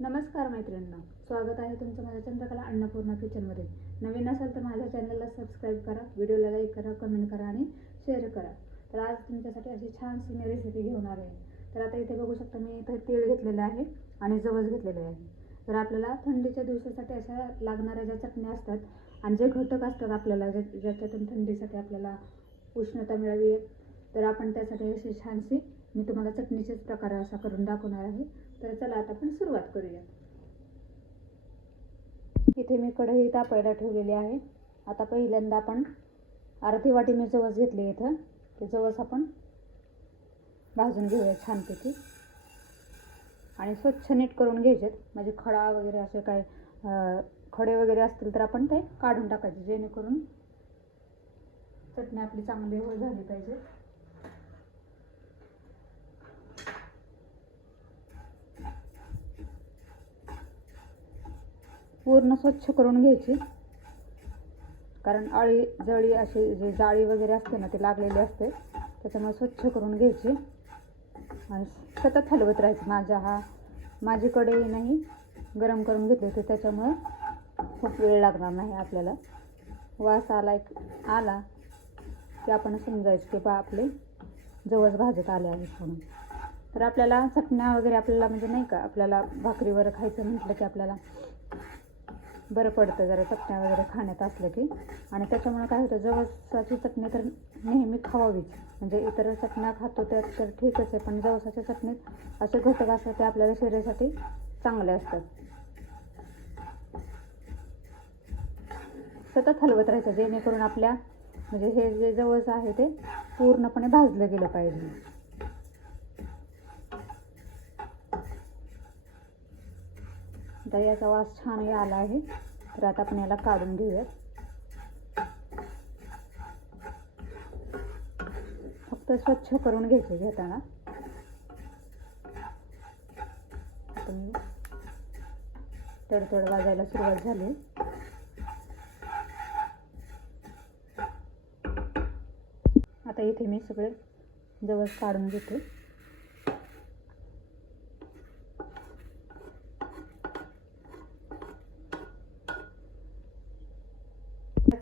नमस्कार मैत्रिणींना स्वागत आहे तुमचं माझ्या चंद्रकला अन्नपूर्णा किचनमध्ये नवीन असेल तर माझ्या चॅनलला सबस्क्राईब करा व्हिडिओला लाईक करा कमेंट करा आणि शेअर करा. तर आज तुमच्यासाठी अशी छानशी मी रेसिपी घेऊन आले आहे. तर आता इथे बघू शकता मी इथे तीळ घेतलेलं आहे आणि जवस घेतलेले आहे. तर आपल्याला थंडीच्या दिवसासाठी अशा लागणाऱ्या ज्या चटण्या असतात आणि जे घटक असतात आपल्याला ज्या ज्याच्यातून थंडीसाठी आपल्याला उष्णता मिळावी तर आपण त्यासाठी अशी छानशी मी तुम्हाला चटणीचेच प्रकार असा करून दाखवणार आहे. तर चला आता आपण सुरुवात करूया. इथे मी कढई तापायला ठेवलेली आहे. आता पहिल्यांदा आपण अर्धी वाटी मी जवस घेतली इथं. ते जवस आपण भाजून घेऊया छानपैकी. आणि स्वच्छ नीट करून घ्यायचेत. म्हणजे खडा वगैरे असे काय खडे वगैरे असतील तर आपण ते काढून टाकायचे जेणेकरून चटणी आपली चांगली हो झाली पाहिजे. पूर्ण स्वच्छ करून घ्यायची. कारण अळी जळी अशी जे जाळी वगैरे असते ना ते लागलेली असते. त्याच्यामुळे स्वच्छ करून घ्यायची. आणि सतत हलवत राहायचं. माझ्या हा माझी कढई नाही गरम करून घेतली होती त्याच्यामुळं खूप वेळ लागणार नाही आपल्याला. वास आला एक आला की आपण समजायचं की बा आपले जवळ भाजत आले आहेत म्हणून. तर आपल्याला चटण्या वगैरे आपल्याला म्हणजे नाही का आपल्याला भाकरीवर खायचं म्हटलं की आपल्याला बरं पडतं जरा चटण्या वगैरे खाण्यात असलं की. आणि त्याच्यामुळे काय होतं जवसाची चटणी तर नेहमी खावावीच. म्हणजे इतर चटण्या खातो त्या तर ठीकच आहे पण जवसाच्या चटणीत असे घटक असतात ते आपल्याला शरीरासाठी चांगले असतात. सतत हलवत राहायचं जेणेकरून आपल्या म्हणजे हे जे जवस आहे ते पूर्णपणे भाजलं गेलं पाहिजे. आता याचा वास छान आला आहे. तर आता आपण याला काढून घेऊयात. फक्त स्वच्छ करून घ्यायचे घेताना तडतड वाजायला सुरुवात झाली. आता इथे मी सगळे जवळ काढून घेते.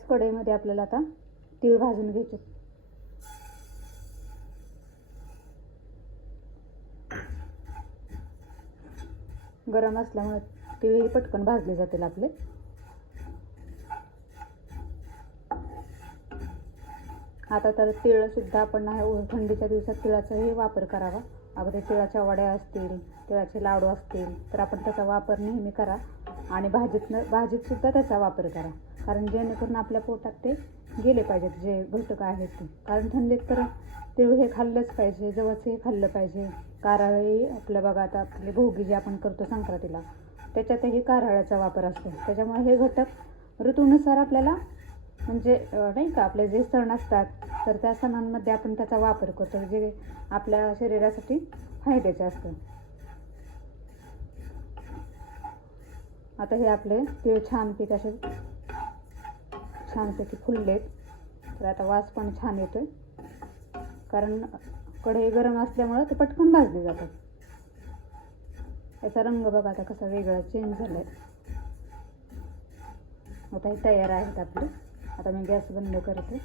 कढईमध्ये आपल्याला आता तीळ भाजून घ्यायचे. गरम असल्यामुळे तीळही पटकन भाजले जातील आपले. आता तर तिळसुद्धा आपण नाही थंडीच्या दिवसात तिळाचाही वापर करावा. अगदी तिळाच्या वड्या असतील तिळाचे लाडू असतील तर आपण त्याचा वापर नेहमी करा. आणि भाजीतनं भाजीतसुद्धा त्याचा वापर करा. कारण जेणेकरून आपल्या पोटात ते गेले पाहिजेत जे घटक आहेत ते. कारण थंडीत तर तिळ हे खाल्लंच पाहिजे जवस हे खाल्लं पाहिजे. कारळही आपल्या बघा आता आपले भोगी जे आपण करतो संक्रांतीला त्याच्यातही कारळ्याचा वापर असतो. त्याच्यामुळे हे घटक ऋतूनुसार आपल्याला म्हणजे नाही का आपले जे सण असतात तर त्या सणांमध्ये आपण त्याचा वापर करतो जे आपल्या शरीरासाठी फायद्याचे असतं. आता हे आपले तीळ छानपैकी असे छानपैकी फुललेत. तर आता वास पण छान येतोय. कारण कढई गरम असल्यामुळं ते पटकन भाजले जातात. याचा रंग बघा आता कसा वेगळा चेंज झाला आहे आता हे तयार आहेत आपले. आता मी गॅस बंद करते.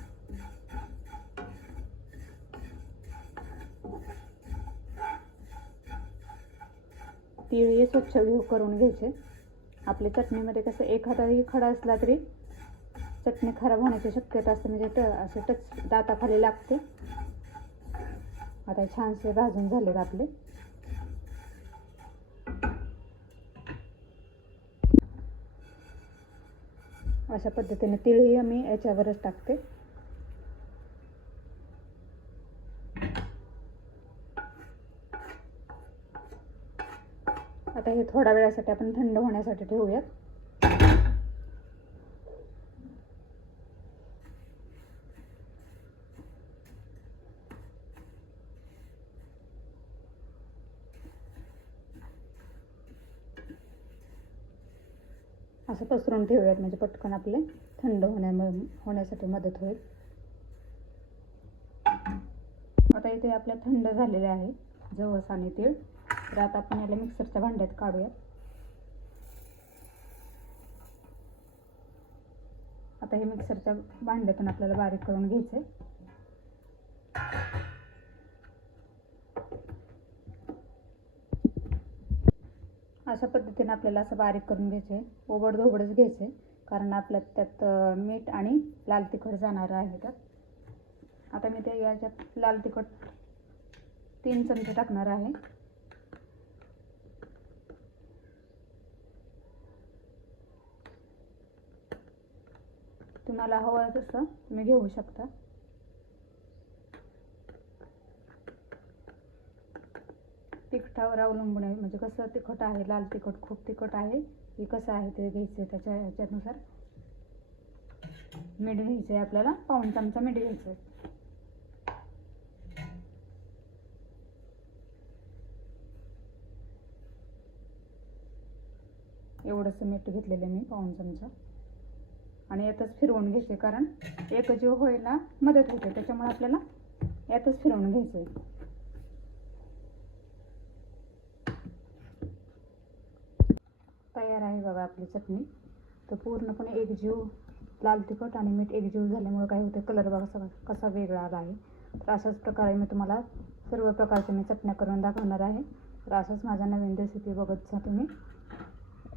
तीळ हे स्वच्छ घेऊ करून घ्यायचे. आपल्या चटणीमध्ये कसं एखादाही खडा असला तरी चटणी खराब होण्याची शक्यता असते म्हणजे ट असे टच दाताखाली लागते. आता छानसे भाजून झालेत आपले. अशा पद्धतीने तिळही आम्ही याच्यावरच टाकते. आता हे थोड्या वेळासाठी आपण थंड होण्यासाठी ठेवूयात. असं पसरून ठेवूयात म्हणजे पटकन आपले थंड होण्या होण्यासाठी मदत होईल. आता इथे आपल्या थंड झालेले आहे जवस आणि तीळ. तर आता आपण याला मिक्सरच्या भांड्यात काढूयात. आता हे मिक्सरच्या भांड्यातून आपल्याला बारीक करून घ्यायचंय. अशा पद्धतीने आपल्याला असं बारीक करून घ्यायचंय. आहे ओबड धोबडच घ्यायचं कारण आपल्यात त्यात मीठ आणि लाल तिखट जाणार आहे त्यात. आता मी ते याच्यात लाल तिखट तीन चमचे टाकणार आहे. तुम्हाला हवं तसं तुम्ही घेऊ शकता. तिखटावर अवलंबून आहे. म्हणजे कसं तिखट आहे लाल तिखट खूप तिखट आहे. की कसं आहे ते घ्यायचं त्याच्या ह्याच्यानुसार मीठ घ्यायचं आहे आपल्याला. पाऊण चमचा मीठ घ्यायचं आहे एवढंसं मीठ घेतलेलं आहे मी पाऊण चमचा. आणि यातच फिरवून घ्यायचे कारण एकजीव व्हायला मदत होते त्याच्यामुळे आपल्याला यातच फिरवून घ्यायचं आहे तयार आहे बघा आपली चटणी. तर पूर्णपणे एकजीव लाल तिखट आणि मीठ एकजीव झाल्यामुळे काय होते कलर बघा सगळा कसा वेगळा आला आहे. तर अशाच प्रकारे मी तुम्हाला सर्व प्रकारच्या मी चटण्या करून दाखवणार आहे. तर असंच माझ्या नवीन रेसिपी बघत जा तुम्ही.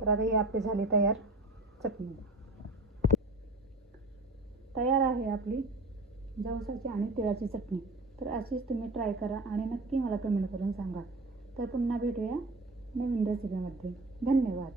तर आता ही आपली झाली तयार चटणी. आहे आपली जवसाची आणि तिळाची चटणी. तर अशीच तुम्ही ट्राय करा आणि नक्की मला कमेंट करून सांगा. तर पुन्हा भेटूया नवीन रेसिपीमध्ये धन्यवाद.